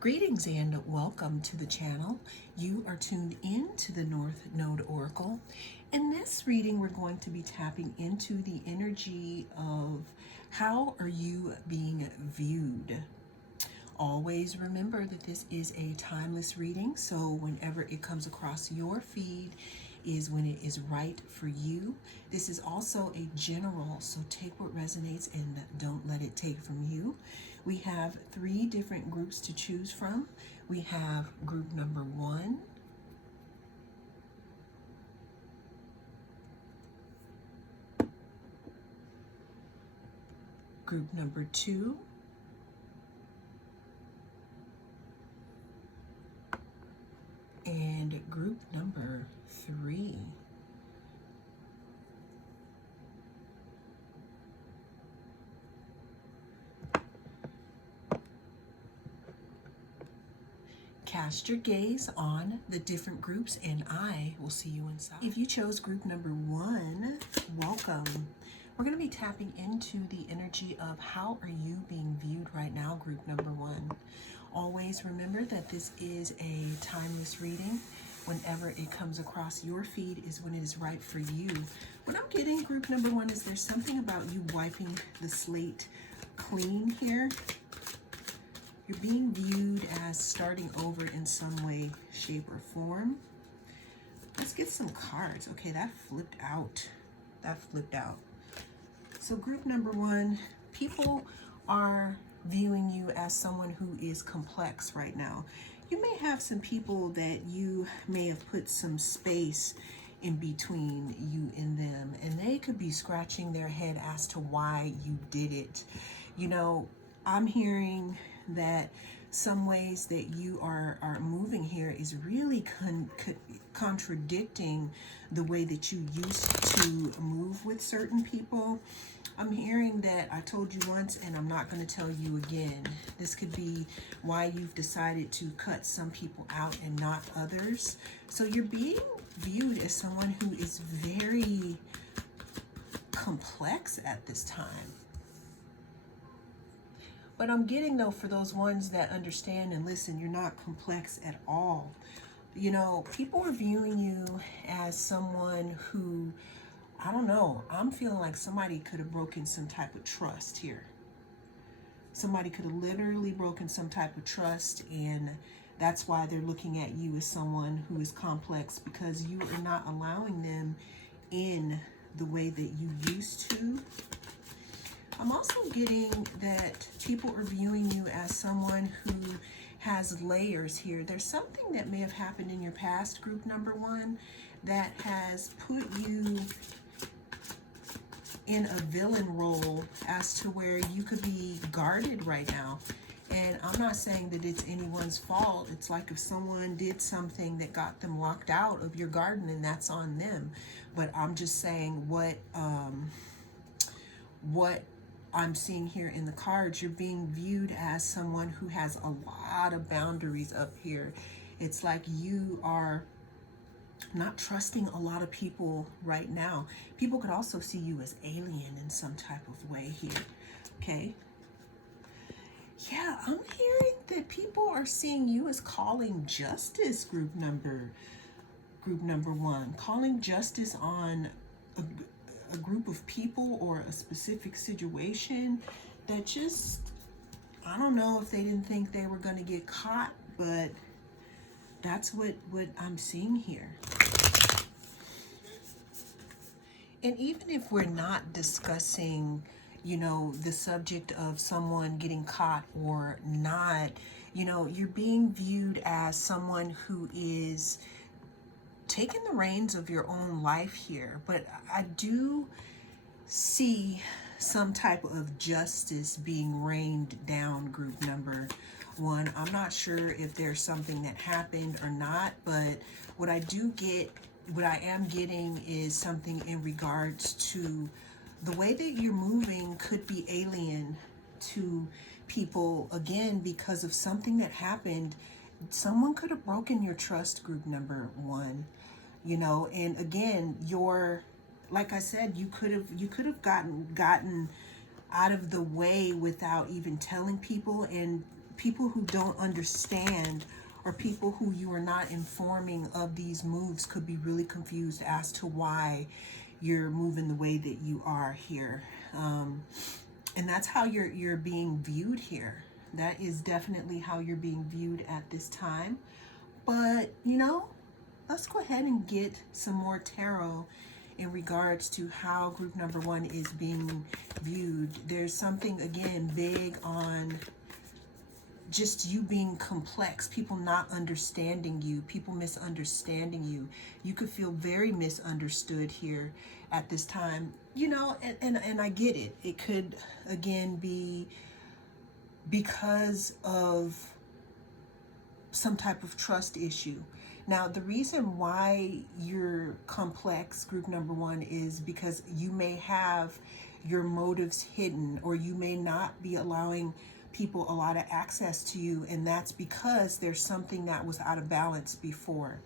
Greetings and welcome to the channel. You are tuned in to the North Node Oracle. In this reading, we're going to be tapping into the energy of how are you being viewed. Always remember that this is a timeless reading, so whenever it comes across your feed is when it is right for you. This is also a general, so take what resonates and don't let it take from you. We have 3 different groups to choose from. We have group number 1, group number 2, and group number 3. Cast your gaze on the different groups and I will see you inside. If you chose group number 1, welcome. We're going to be tapping into the energy of how are you being viewed right now, group number 1. Always remember that this is a timeless reading. Whenever it comes across your feed is when it is right for you. What I'm getting, group number 1, is there's something about you wiping the slate clean here. You're being viewed as starting over in some way, shape, or form. Let's get some cards. Okay, that flipped out. So group number 1, people are viewing you as someone who is complex right now. You may have some people that you may have put some space in between you and them, and they could be scratching their head as to why you did it. You know, I'm hearing that some ways that you are moving here is really contradicting the way that you used to move with certain people. I'm hearing that I told you once and I'm not going to tell you again. This could be why you've decided to cut some people out and not others. So you're being viewed as someone who is very complex at this time. But I'm getting, though, for those ones that understand and listen, you're not complex at all. You know, people are viewing you as someone who, I don't know, I'm feeling like somebody could have broken some type of trust here. Somebody could have literally broken some type of trust, and that's why they're looking at you as someone who is complex, because you are not allowing them in the way that you used to. I'm also getting that people are viewing you as someone who has layers here. There's something that may have happened in your past, group number 1, that has put you in a villain role as to where you could be guarded right now. And I'm not saying that it's anyone's fault. It's like if someone did something that got them locked out of your garden, and that's on them. But I'm just saying what I'm seeing here in the cards, you're being viewed as someone who has a lot of boundaries up here. It's like you are not trusting a lot of people right now. People could also see you as alien in some type of way here, okay? Yeah, I'm hearing that people are seeing you as calling justice, group number 1. Calling justice on a group of people or a specific situation that just, I don't know if they didn't think they were going to get caught, but that's what I'm seeing here. And even if we're not discussing, you know, the subject of someone getting caught or not, you know, you're being viewed as someone who is taking the reins of your own life here. But I do see some type of justice being rained down, group number 1. I'm not sure if there's something that happened or not, but what I am getting is something in regards to the way that you're moving could be alien to people, again, because of something that happened. Someone could have broken your trust, group number 1, you know, and again, like I said, you could have gotten out of the way without even telling people, and people who don't understand, or people who you are not informing of these moves, could be really confused as to why you're moving the way that you are here. And that's how you're being viewed here. That is definitely how you're being viewed at this time. But, you know, let's go ahead and get some more tarot in regards to how group number one is being viewed. There's something, again, big on just you being complex, people not understanding you, people misunderstanding you. You could feel very misunderstood here at this time, you know, and I get it. It could, again, be because of some type of trust issue. Now, the reason why you're complex, group number one, is because you may have your motives hidden, or you may not be allowing people a lot of access to you, and that's because there's something that was out of balance before.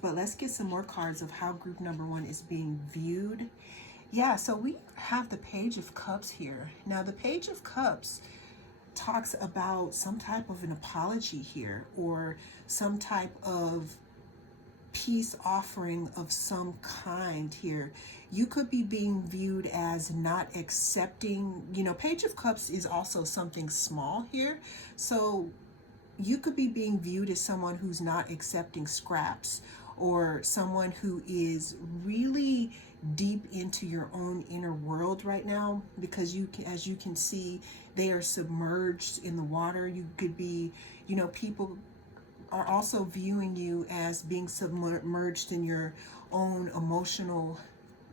But let's get some more cards of how group number one is being viewed. Yeah, so we have the Page of Cups here. Now, the Page of Cups talks about some type of an apology here, or some type of peace offering of some kind here. You could be being viewed as not accepting, you know, Page of Cups is also something small here. So you could be being viewed as someone who's not accepting scraps, or someone who is really deep into your own inner world right now, because you can, as you can see, they are submerged in the water. You could be, you know, people are also viewing you as being submerged in your own emotional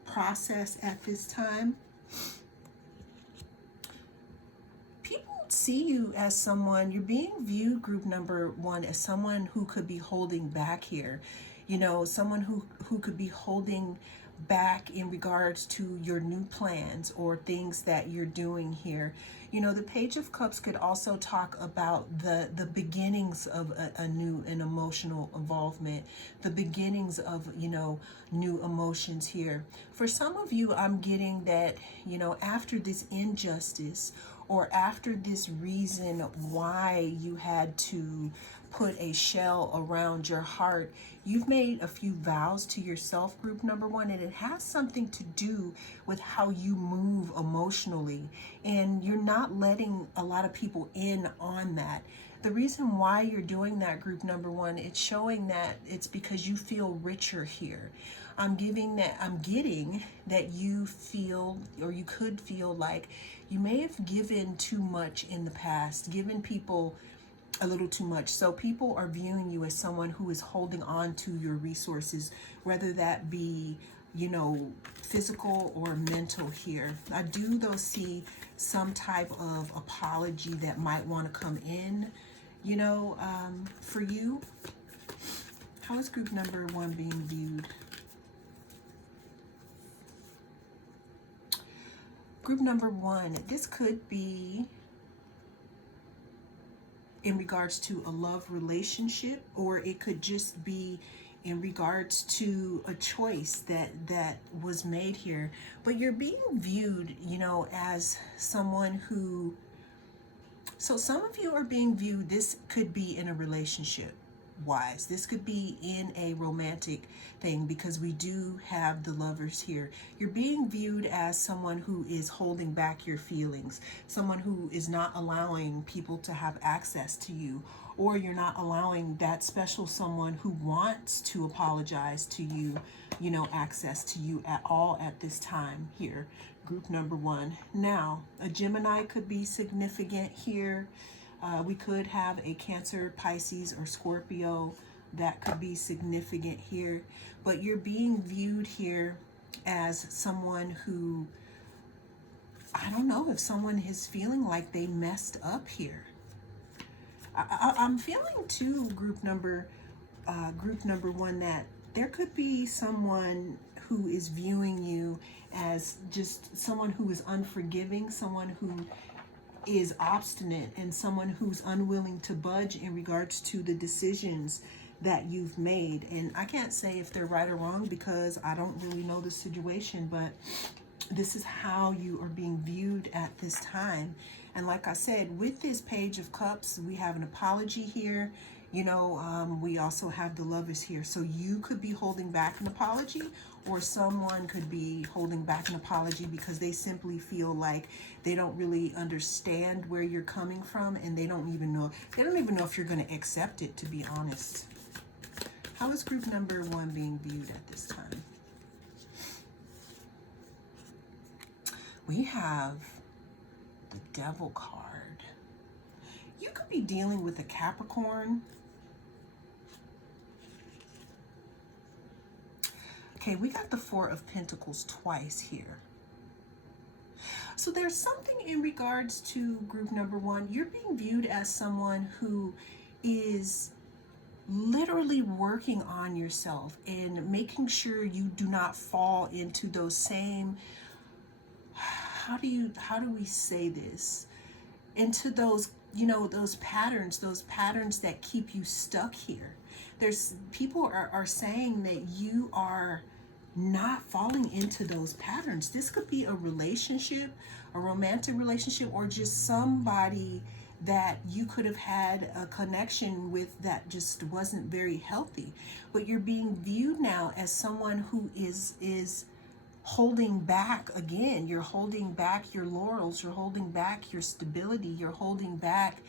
process at this time. People see you as someone, you're being viewed, group number one, as someone who could be holding back here. You know, someone who could be holding back in regards to your new plans or things that you're doing here. You know, the Page of Cups could also talk about the beginnings of a new and emotional involvement, the beginnings of, you know, new emotions here. For some of you, I'm getting that, you know, after this injustice, or after this reason why you had to put a shell around your heart, you've made a few vows to yourself, group number one, and it has something to do with how you move emotionally, and you're not letting a lot of people in on that. The reason why you're doing that, group number one, it's showing that it's because you feel richer here. I'm getting that you feel, or you could feel like you may have given too much in the past, given people a little too much. So people are viewing you as someone who is holding on to your resources, whether that be, you know, physical or mental here. I do though see some type of apology that might want to come in, you know, for you. How is group number one being viewed? Group number one, this could be in regards to a love relationship, or it could just be in regards to a choice that was made here. But you're being viewed, you know, as someone who, so some of you are being viewed, this could be in a relationship wise, this could be in a romantic thing, because we do have the Lovers here. You're being viewed as someone who is holding back your feelings, someone who is not allowing people to have access to you, or you're not allowing that special someone who wants to apologize to you, you know, access to you at all at this time here, group number one. Now, a Gemini could be significant here. We could have a Cancer, Pisces, or Scorpio that could be significant here. But you're being viewed here as someone who, I don't know if someone is feeling like they messed up here. I'm feeling too, group number one, that there could be someone who is viewing you as just someone who is unforgiving, someone who is obstinate, and someone who's unwilling to budge in regards to the decisions that you've made. And I can't say if they're right or wrong, because I don't really know the situation, but This is how you are being viewed at this time. And like I said, with this Page of Cups, we have an apology here. We also have the Lovers here. So you could be holding back an apology, or someone could be holding back an apology because they simply feel like they don't really understand where you're coming from, and they don't even know if you're going to accept it, to be honest. How is group number 1 being viewed at this time? We have the Devil card. You could be dealing with a Capricorn. Okay, we got the Four of Pentacles twice here. So there's something in regards to group number 1. You're being viewed as someone who is literally working on yourself and making sure you do not fall into those same, how do we say this, into those, those patterns that keep you stuck here. There's people are saying that you are not falling into those patterns. This could be a relationship, a romantic relationship, or just somebody that you could have had a connection with that just wasn't very healthy. But you're being viewed now as someone who is holding back again. You're holding back your laurels, you're holding back your stability, you're holding back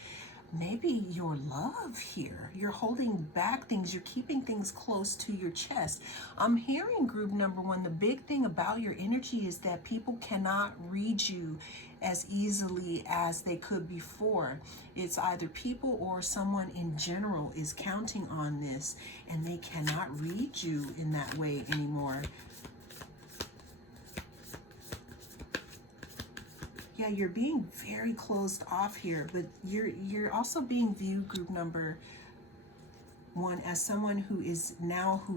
maybe your love here. You're holding back things, you're keeping things close to your chest. I'm hearing group number 1, the big thing about your energy is that people cannot read you as easily as they could before. It's either people or someone in general is counting on this, and they cannot read you in that way anymore. Yeah, you're being very closed off here, but you're also being viewed, group number 1, as someone who's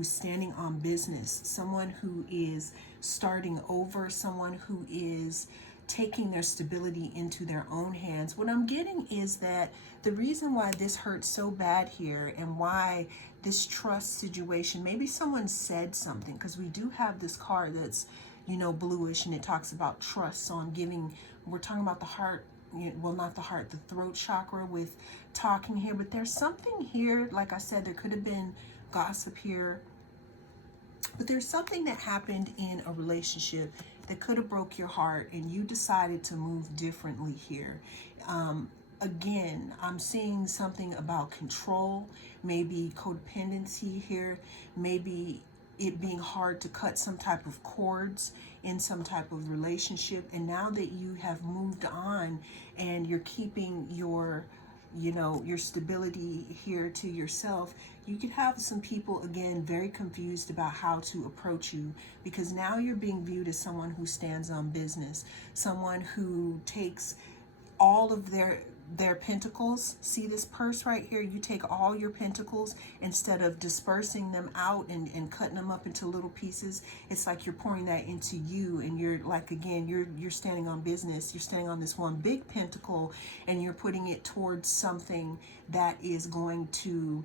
standing on business, someone who is starting over, someone who is taking their stability into their own hands. What I'm getting is that the reason why this hurts so bad here, and why this trust situation, maybe someone said something, because we do have this card that's, bluish, and it talks about trust on giving. We're talking about the heart, well, not the heart, the throat chakra with talking here, but there's something here. Like I said, there could have been gossip here, but there's something that happened in a relationship that could have broke your heart, and you decided to move differently here. Again, I'm seeing something about control, maybe codependency here, maybe it being hard to cut some type of cords in some type of relationship. And now that you have moved on and you're keeping your stability here to yourself, you could have some people, again, very confused about how to approach you, because now you're being viewed as someone who stands on business, someone who takes all of their pentacles. See this purse right here? You take all your pentacles, instead of dispersing them out and cutting them up into little pieces. It's like you're pouring that into you, and you're like, again, you're standing on business. You're standing on this one big pentacle, and you're putting it towards something that is going to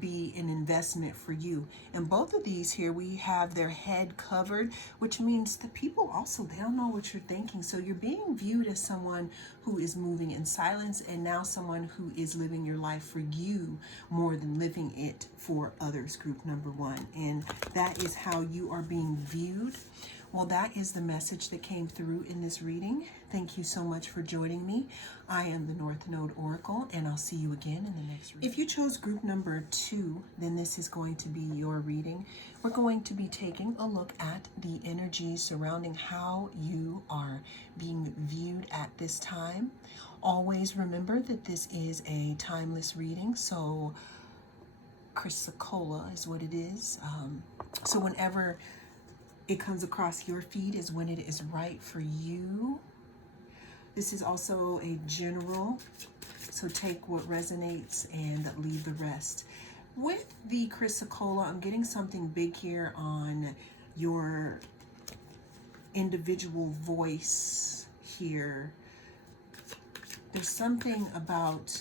be an investment for you. And both of these here, we have their head covered, which means the people also, they don't know what you're thinking. So you're being viewed as someone who is moving in silence, and now someone who is living your life for you more than living it for others, group number 1. And that is how you are being viewed. Well, that is the message that came through in this reading. Thank you so much for joining me. I am the North Node Oracle, and I'll see you again in the next reading. If you chose group number 2, then this is going to be your reading. We're going to be taking a look at the energy surrounding how you are being viewed at this time. Always remember that this is a timeless reading, so chrysocolla is what it is. So whenever it comes across your feed is when it is right for you. This is also a general, so take what resonates and leave the rest. With the chrysocolla, I'm getting something big here on your individual voice here. There's something about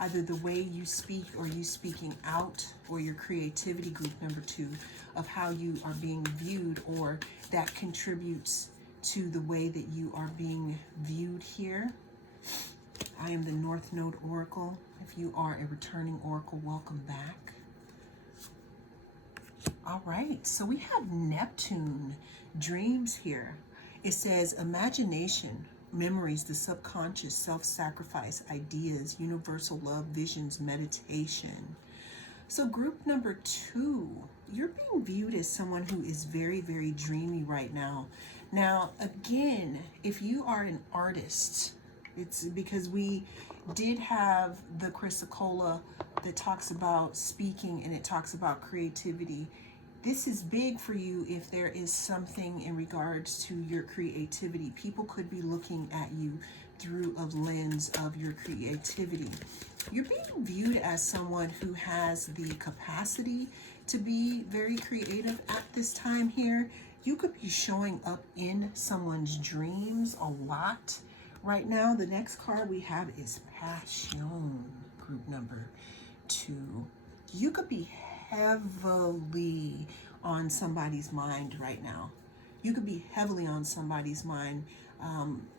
either the way you speak, or you speaking out, or your creativity, group number 2, of how you are being viewed, or that contributes to the way that you are being viewed here. I am the North Node Oracle. If you are a returning Oracle, welcome back. All right, so we have Neptune dreams here. It says imagination, memories, the subconscious, self-sacrifice, ideas, universal love, visions, meditation. So group number 2, you're being viewed as someone who is very, very dreamy right now. Now, again, if you are an artist, it's because we did have the Chrysocolla that talks about speaking and it talks about creativity. This is big for you if there is something in regards to your creativity. People could be looking at you through a lens of your creativity. You're being viewed as someone who has the capacity to be very creative at this time here. You could be showing up in someone's dreams a lot right now. The next card we have is Passion, group number 2. You could be heavily on somebody's mind right now. You could be heavily on somebody's mind.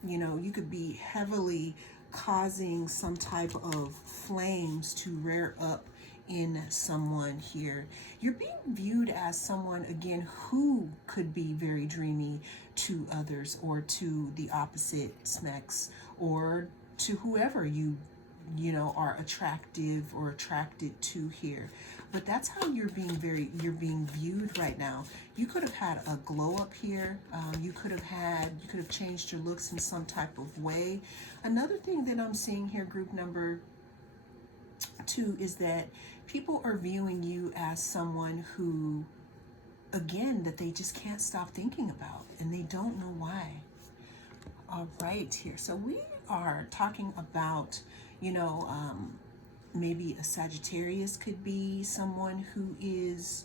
You could be heavily causing some type of flames to rear up in someone here. You're being viewed as someone, again, who could be very dreamy to others or to the opposite sex or to whoever you are attractive or attracted to here. But that's how you're being viewed right now. You could have had a glow up here. You could have changed your looks in some type of way. Another thing that I'm seeing here, group number 2, is that people are viewing you as someone who, again, that they just can't stop thinking about and they don't know why. All right, here. So we are talking about, maybe a Sagittarius could be someone who is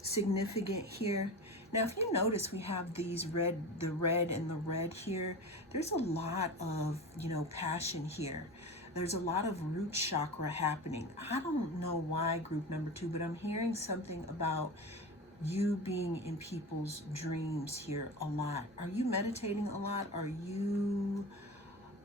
significant here. Now, if you notice, we have these the red and the red here. There's a lot of, passion here. There's a lot of root chakra happening. I don't know why, group number 2, but I'm hearing something about you being in people's dreams here a lot. Are you meditating a lot?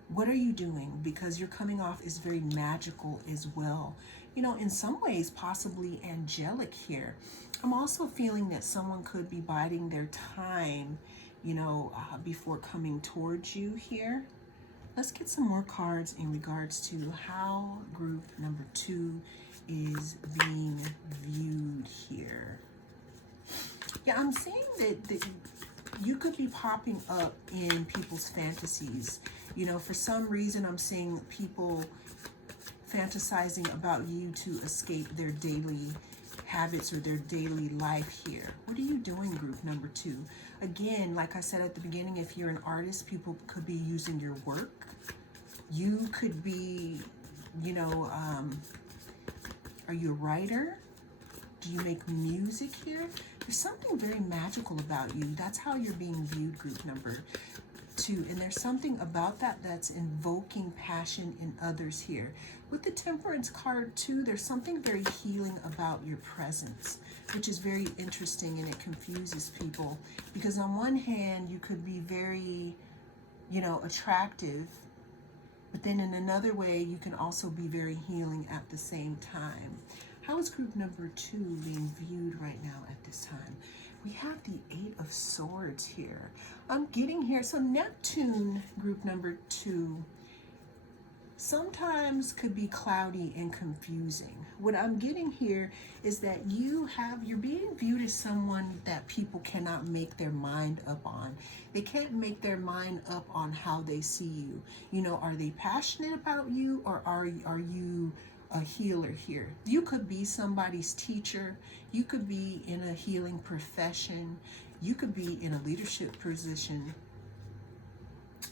What are you doing? Because you're coming off as very magical as well. In some ways, possibly angelic here. I'm also feeling that someone could be biding their time, before coming towards you here. Let's get some more cards in regards to how group number 2 is being viewed here. Yeah, I'm seeing that you could be popping up in people's fantasies. For some reason, I'm seeing people fantasizing about you to escape their daily habits or their daily life here. What are you doing, group number 2? Again, like I said at the beginning, if you're an artist, people could be using your work. You could be, are you a writer? Do you make music here? There's something very magical about you. That's how you're being viewed, group number 2. And there's something about that that's invoking passion in others here. With the Temperance card too, there's something very healing about your presence, which is very interesting, and it confuses people because on one hand, you could be very, attractive, but then in another way, you can also be very healing at the same time. How is group number 2 being viewed right now at this time? We have the 8 of Swords here. I'm getting here. So Neptune, group number 2, sometimes could be cloudy and confusing. What I'm getting here is that you're being viewed as someone that people cannot make their mind up on. They can't make their mind up on how they see you. Are they passionate about you, or are you a healer here? You could be somebody's teacher. You could be in a healing profession. You could be in a leadership position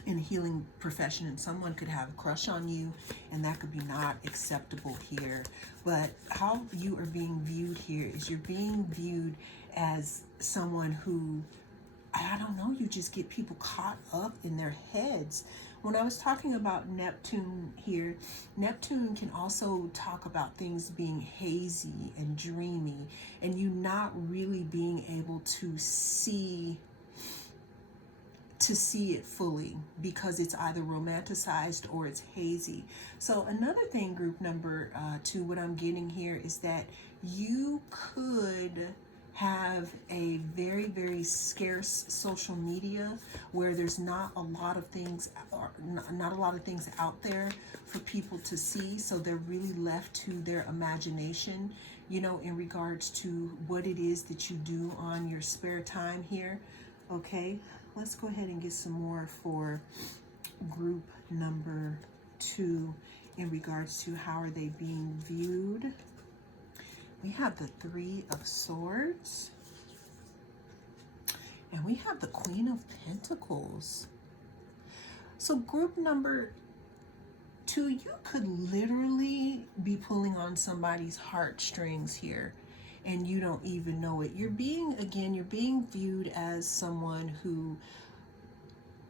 in a healing profession, and someone could have a crush on you, and that could be not acceptable here. But how you are being viewed here is you're being viewed as someone who, I don't know, you just get people caught up in their heads. When I was talking about Neptune here, Neptune can also talk about things being hazy and dreamy, and you not really being able to see to see it fully, because it's either romanticized or it's hazy. So another thing, group number 2, what I'm getting here is that you could have a very, very scarce social media where there's not a lot of things, or not a lot of things out there for people to see, so they're really left to their imagination, in regards to what it is that you do on your spare time here. Okay, let's go ahead and get some more for group number 2 in regards to how are they being viewed. We have the 3 of Swords, and we have the Queen of Pentacles. So group number 2, you could literally be pulling on somebody's heartstrings here, and you don't even know it. You're being viewed as someone who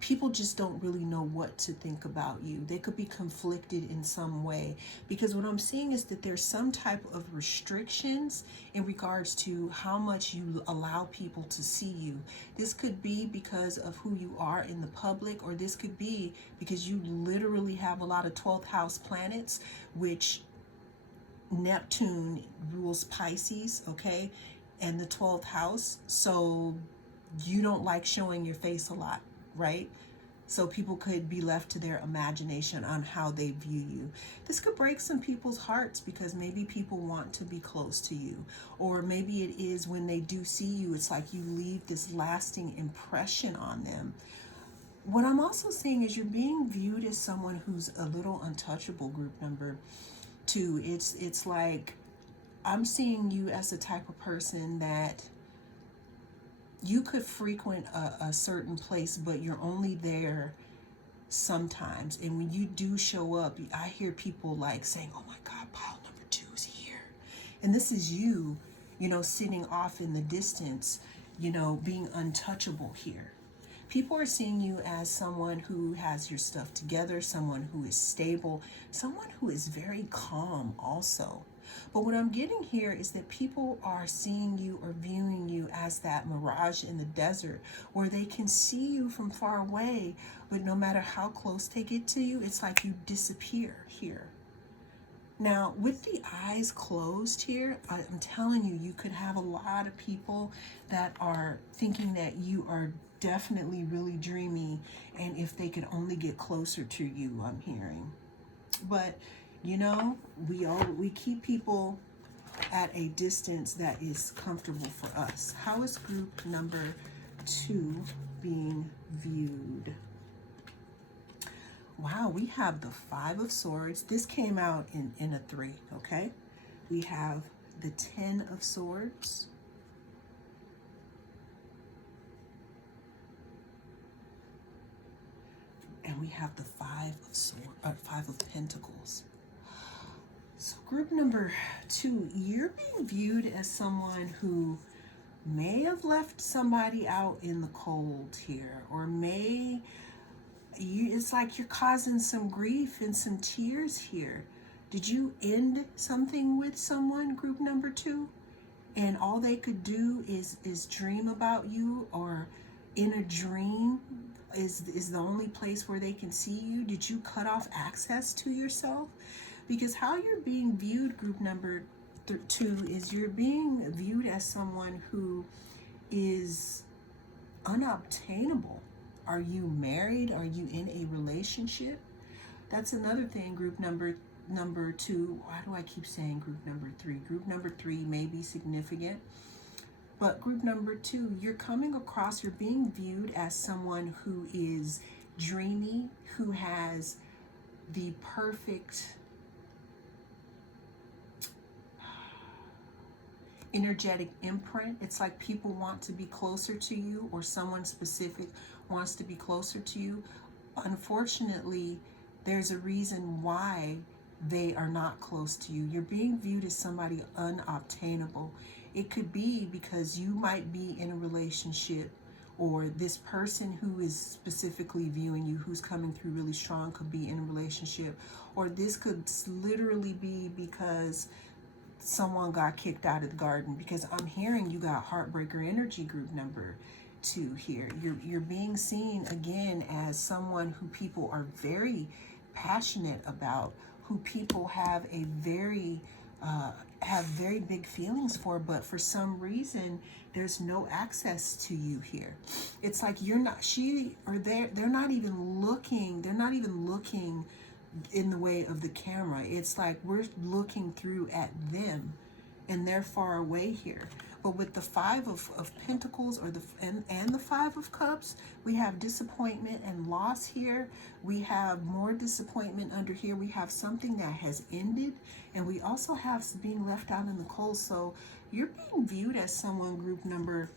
people just don't really know what to think about you. They could be conflicted in some way, because what I'm seeing is that there's some type of restrictions in regards to how much you allow people to see you. This could be because of who you are in the public, or this could be because you literally have a lot of 12th house planets, which Neptune rules Pisces, okay, and the 12th house. So you don't like showing your face a lot, right? So people could be left to their imagination on how they view you. This could break some people's hearts, because maybe people want to be close to you, or maybe it is when they do see you, it's like you leave this lasting impression on them. What I'm also seeing is you're being viewed as someone who's a little untouchable, group number 2. It's like I'm seeing you as the type of person that you could frequent a certain place, but you're only there sometimes. And when you do show up, I hear people like saying, oh my God, pile number 2 is here. And this is you, sitting off in the distance, being untouchable here. People are seeing you as someone who has your stuff together, someone who is stable, someone who is very calm also. But what I'm getting here is that people are seeing you or viewing you as that mirage in the desert, where they can see you from far away, but no matter how close they get to you, it's like you disappear here. Now, with the eyes closed here, I'm telling you, you could have a lot of people that are thinking that you are definitely really dreamy, and if they could only get closer to you, I'm hearing. But we keep people at a distance that is comfortable for us. How is group number 2 being viewed? Wow, we have the 5 of Swords. This came out in a 3, okay? We have the 10 of Swords. And we have the 5 of Pentacles. So group number 2, you're being viewed as someone who may have left somebody out in the cold here, or it's like you're causing some grief and some tears here. Did you end something with someone, group number 2? And all they could do is dream about you, or in a dream is the only place where they can see you? Did you cut off access to yourself? Because how you're being viewed, group number 2, is you're being viewed as someone who is unobtainable. Are you married? Are you in a relationship? That's another thing, group number 2. Why do I keep saying group number 3? Group number 3 may be significant, but group number 2, you're being viewed as someone who is dreamy, who has the perfect energetic imprint. It's like people want to be closer to you, or someone specific wants to be closer to you. Unfortunately, there's a reason why they are not close to you. You're being viewed as somebody unobtainable. It could be because you might be in a relationship, or this person who is specifically viewing you, who's coming through really strong, could be in a relationship, or this could literally be because someone got kicked out of the garden, because I'm hearing you got heartbreaker energy, group number to here. You're being seen again as someone who people are very passionate about, who people have a very big feelings for, but for some reason there's no access to you here. It's like you're not, she or they're not even looking, in the way of the camera. It's like we're looking through at them and they're far away here. But with the Five of Pentacles or and the Five of Cups, we have disappointment and loss here. We have more disappointment under here. We have something that has ended, and we also have being left out in the cold. So you're being viewed as someone, group number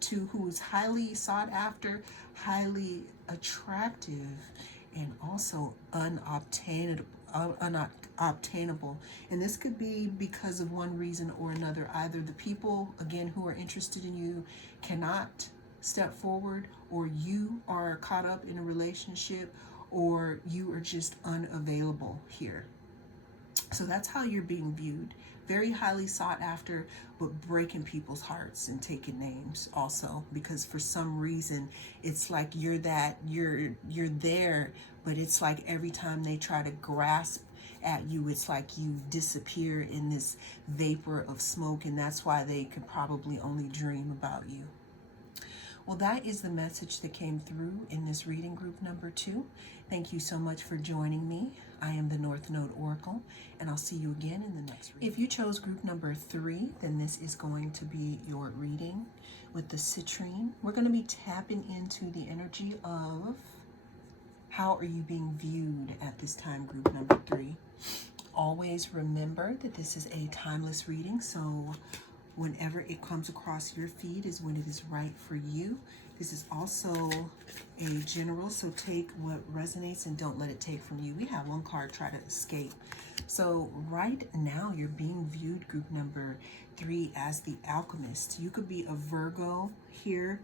2, who is highly sought after, highly attractive, and also unobtainable. And this could be because of one reason or another. Either the people, again, who are interested in you cannot step forward, or you are caught up in a relationship, or you are just unavailable here. So that's how you're being viewed. Very highly sought after, but breaking people's hearts and taking names also, because for some reason it's like you're there, but it's like every time they try to grasp at you, it's like you disappear in this vapor of smoke, and that's why they could probably only dream about you. Well, that is the message that came through in this reading, group number 2. Thank you so much for joining me. I am the North Node Oracle, and I'll see you again in the next reading. If you chose group number 3, then this is going to be your reading with the citrine. We're going to be tapping into the energy of how are you being viewed at this time, group number 3. Always remember that this is a timeless reading, so whenever it comes across your feed is when it is right for you. This is also a general, so take what resonates and don't let it take from you. We have one card, try to escape. So right now you're being viewed, group number 3, as the alchemist. You could be a Virgo here.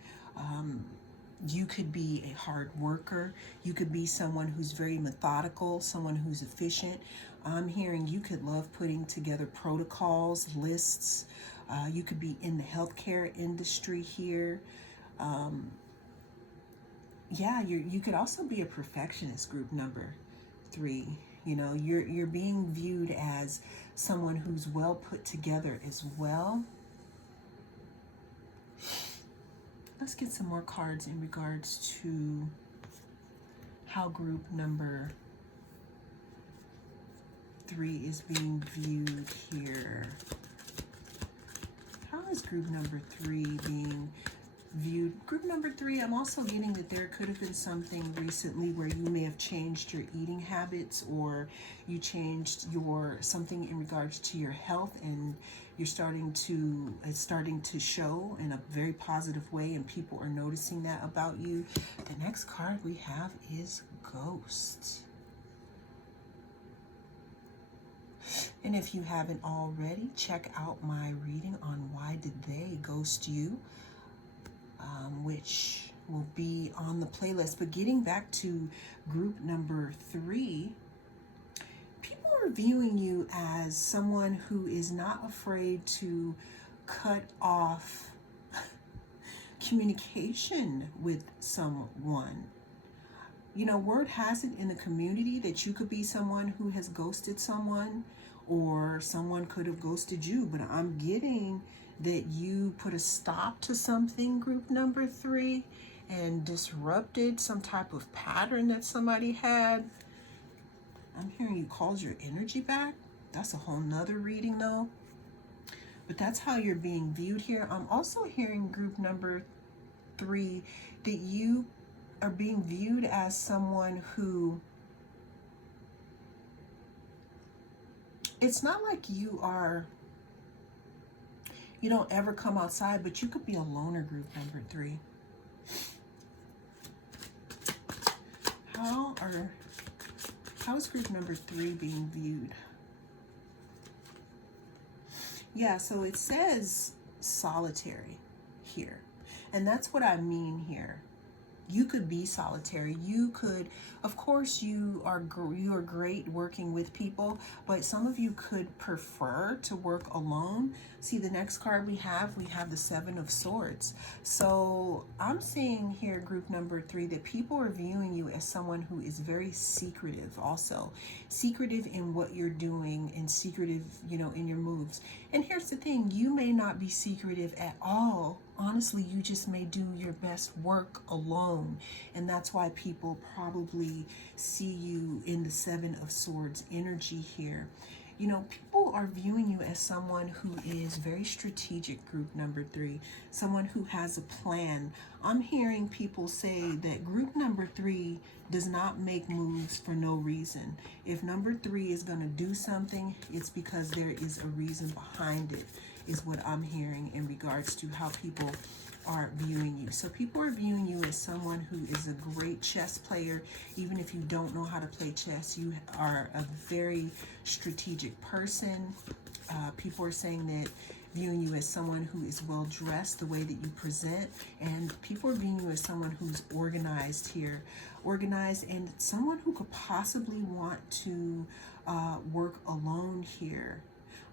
You could be a hard worker. You could be someone who's very methodical, someone who's efficient. I'm hearing you could love putting together protocols, lists. You could be in the healthcare industry here. Yeah, you could also be a perfectionist, group number 3. You know, you're being viewed as someone who's well put together as well. Let's get some more cards in regards to how group number 3 is being viewed here. How is group number 3 being viewed? Group number 3, I'm also getting that there could have been something recently where you may have changed your eating habits, or you changed something in regards to your health, and it's starting to show in a very positive way, and people are noticing that about you. The next card we have is Ghost. And if you haven't already, check out my reading on Why Did They Ghost You, which will be on the playlist. But getting back to group number 3, people are viewing you as someone who is not afraid to cut off communication with someone. You know, word has it in the community that you could be someone who has ghosted someone, or someone could have ghosted you, but I'm getting that you put a stop to something, group number 3, and disrupted some type of pattern that somebody had. I'm hearing you called your energy back. That's a whole nother reading though. But that's how you're being viewed here. I'm also hearing, group number 3, that you are being viewed as someone who, it's not like you don't ever come outside, but you could be a loner, group number 3. How is group number 3 being viewed? Yeah, so it says solitary here. And that's what I mean here. You could be solitary. You could, of course, you are great working with people, but some of you could prefer to work alone. See, the next card we have the Seven of Swords. So I'm seeing here, group number 3, that people are viewing you as someone who is very secretive, also secretive in what you're doing and secretive, in your moves. And here's the thing, you may not be secretive at all. Honestly, you just may do your best work alone. And that's why people probably see you in the Seven of Swords energy here. People are viewing you as someone who is very strategic, group number 3, someone who has a plan. I'm hearing people say that group number 3 does not make moves for no reason. If number 3 is going to do something, it's because there is a reason behind it, is what I'm hearing in regards to how people are viewing you. So people are viewing you as someone who is a great chess player. Even if you don't know how to play chess, you are a very strategic person. People are saying that, viewing you as someone who is well dressed, the way that you present, and people are viewing you as someone who's organized here, organized, and someone who could possibly want to work alone here.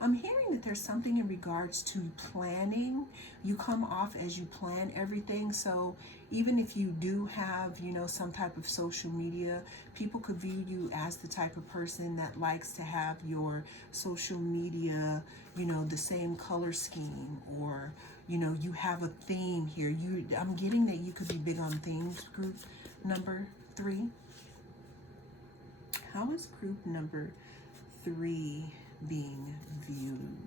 I'm hearing that there's something in regards to planning. You come off as you plan everything. So even if you do have, some type of social media, people could view you as the type of person that likes to have your social media, the same color scheme, or, you have a theme here. I'm getting that you could be big on themes, group number 3. How is group number 3 being viewed?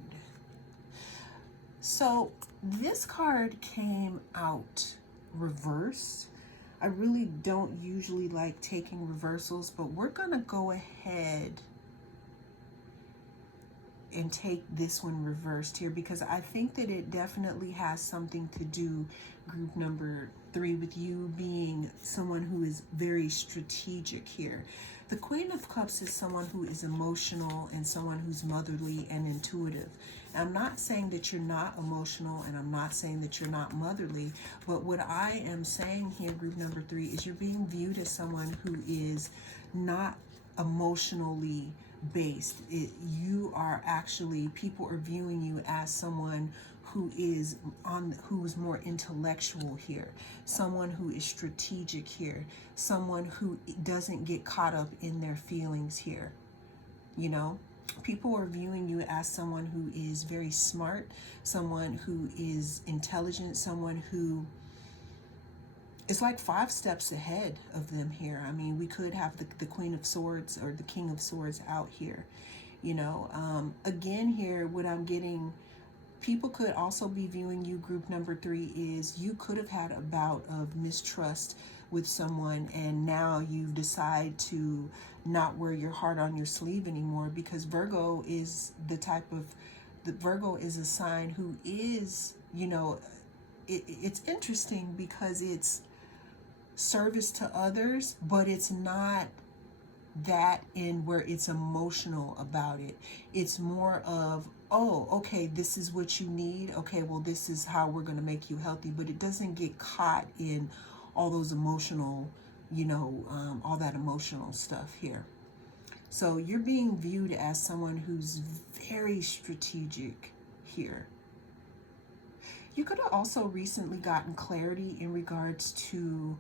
So this card came out reversed. I really don't usually like taking reversals, but we're gonna go ahead and take this one reversed here, because I think that it definitely has something to do, group number 3, with you being someone who is very strategic here. The Queen of Cups is someone who is emotional and someone who's motherly and intuitive. I'm not saying that you're not emotional, and I'm not saying that you're not motherly, but what I am saying here, group number 3, is you're being viewed as someone who is not emotionally based. You are actually, people are viewing you as someone who is more intellectual here, someone who is strategic here, someone who doesn't get caught up in their feelings here. People are viewing you as someone who is very smart, someone who is intelligent, someone who is like 5 steps ahead of them here. I mean, we could have the Queen of Swords or the King of Swords out here. Again here, what I'm getting, people could also be viewing you, group number 3, is you could have had a bout of mistrust with someone, and now you decide to not wear your heart on your sleeve anymore, because Virgo is Virgo is a sign who is, it's interesting because it's service to others, but it's not that in where it's emotional about it. It's more of, oh, okay, this is what you need. Okay, well, this is how we're going to make you healthy. But it doesn't get caught in all those emotional, all that emotional stuff here. So you're being viewed as someone who's very strategic here. You could have also recently gotten clarity in regards to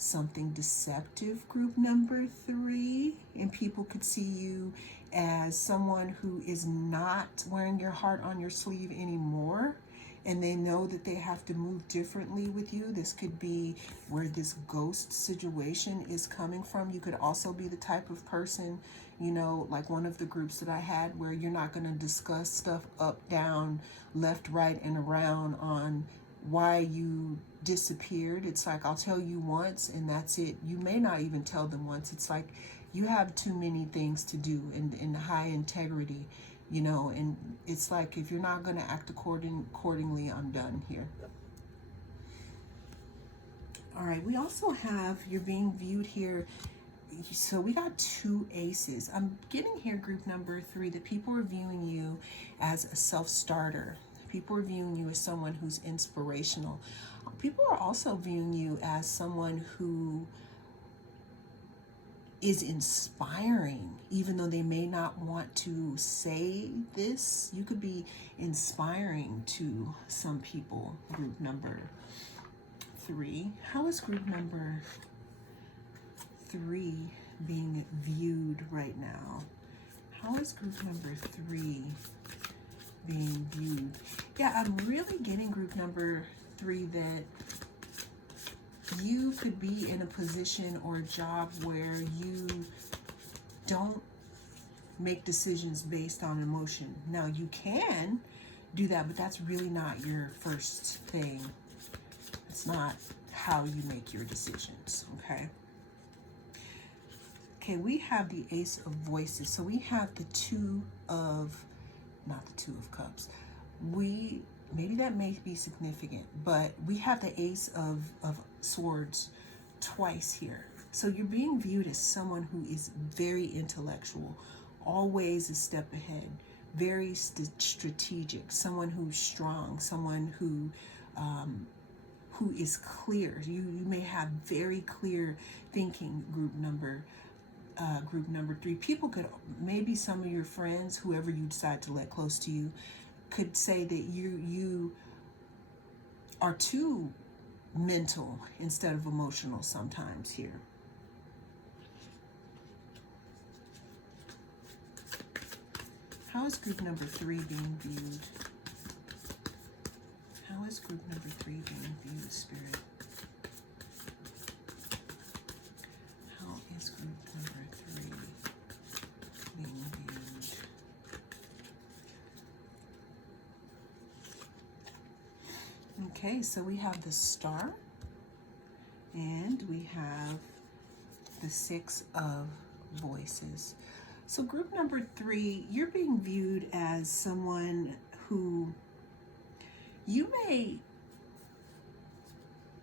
something deceptive, group number 3, and people could see you as someone who is not wearing your heart on your sleeve anymore, and they know that they have to move differently with you. This could be where this ghost situation is coming from. You could also be the type of person, like one of the groups that I had, where you're not going to discuss stuff up, down, left, right, and around on why you disappeared. It's like, I'll tell you once and that's it. You may not even tell them once. It's like you have too many things to do in high integrity, and it's like, if you're not going to act accordingly, I'm done here. All right, we also have, you're being viewed here. So we got 2 aces. I'm getting here, group number 3, that people are viewing you as a self-starter. People are viewing you as someone who's inspirational. People are also viewing you as someone who is inspiring, even though they may not want to say this. You could be inspiring to some people. Group number 3. How is group number 3 being viewed right now? How is group number 3 being viewed? Yeah, I'm really getting group number 3 that you could be in a position or a job where you don't make decisions based on emotion. Now, you can do that, but that's really not your first thing. It's not how you make your decisions, okay? Okay, we have the Ace of Voices. So we have the Two of, not the Two of Cups. Maybe that may be significant, but we have the Ace of Swords twice here. So you're being viewed as someone who is very intellectual, always a step ahead, very strategic, someone who's strong, someone who is clear. You may have very clear thinking. Group number 3. People could, maybe some of your friends, whoever you decide to let close to you, could say that you are too mental instead of emotional sometimes here. How is group number 3 being viewed? How is group number 3 being viewed, Spirit? How is group number 3 being viewed? Okay, so we have the Star, and we have the Six of Voices. So group number 3, you're being viewed as someone who, you may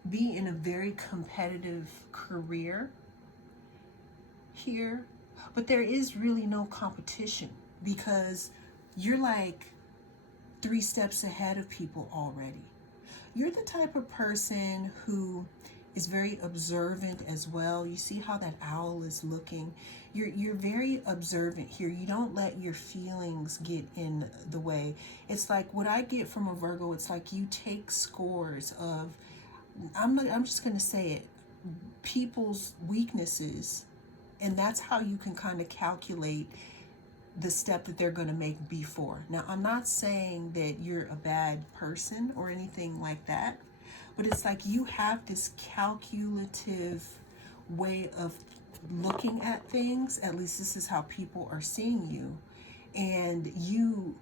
be in a very competitive career here, but there is really no competition because you're like 3 steps ahead of people already. You're the type of person who is very observant as well. You see how that owl is looking. You're very observant here. You don't let your feelings get in the way. It's like what I get from a Virgo, it's like you take scores of, I'm just going to say it, people's weaknesses, and that's how you can kind of calculate the step that they're going to make before. Now, I'm not saying that you're a bad person or anything like that, but it's like you have this calculative way of looking at things. At least this is how people are seeing you. And you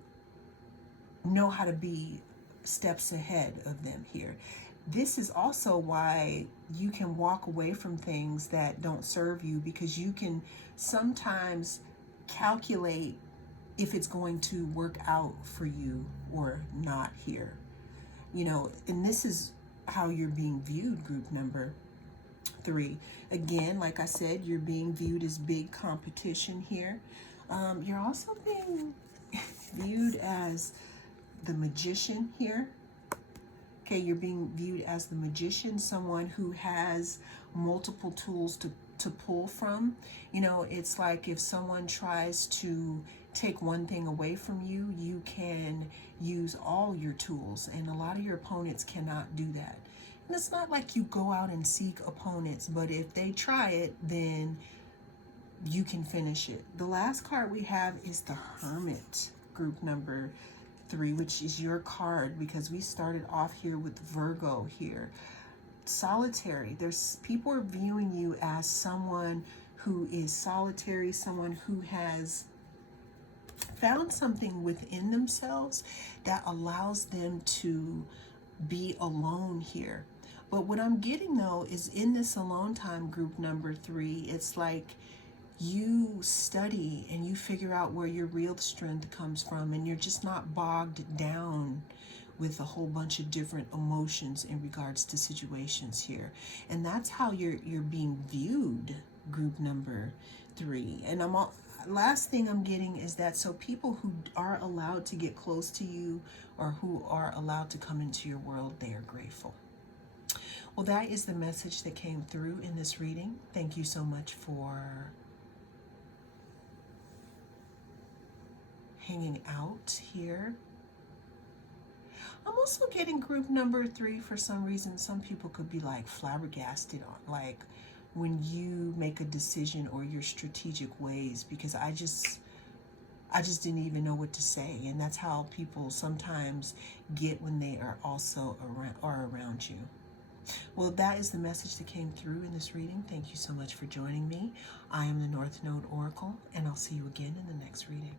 know how to be steps ahead of them here. This is also why you can walk away from things that don't serve you, because you can sometimes calculate if it's going to work out for you or not here. You know, and this is how you're being viewed, group number 3. Again, like I said, you're being viewed as big competition here. You're also being viewed as the Magician here. Okay, you're being viewed as the Magician, someone who has multiple tools to pull from. You know, it's like if someone tries to take one thing away from you, you can use all your tools, and a lot of your opponents cannot do that. And it's not like you go out and seek opponents, but if they try it, then you can finish it. The last card we have is the Hermit, group number 3, which is your card, because we started off here with Virgo here. Solitary. There's people are viewing you as someone who is solitary, someone who has found something within themselves that allows them to be alone here. But what I'm getting though is in this alone time, group number 3, it's like you study and you figure out where your real strength comes from, and you're just not bogged down with a whole bunch of different emotions in regards to situations here. And that's how you're being viewed, group number 3. And last thing I'm getting is that, so people who are allowed to get close to you or who are allowed to come into your world, they are grateful. Well, that is the message that came through in this reading. Thank you so much for hanging out here. I'm also getting group number 3 for some reason. Some people could be like flabbergasted on like when you make a decision or your strategic ways, because I just didn't even know what to say. And that's how people sometimes get when they are also around you. Well, that is the message that came through in this reading. Thank you so much for joining me. I am the North Node Oracle, and I'll see you again in the next reading.